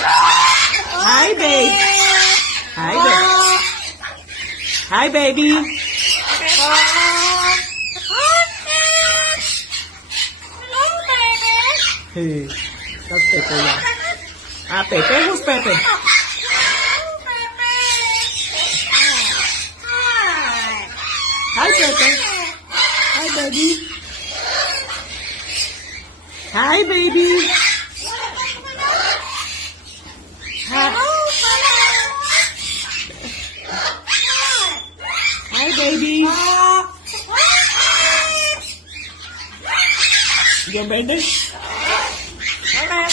Hi, babe. Hi, babe. Hi, baby. Hey, that's Pepe. Yeah. Ah, Pepe. Who's Pepe? Hi, Pepe. Hi, baby. Hi, baby. Hi. Hi, baby. Your baby? Okay.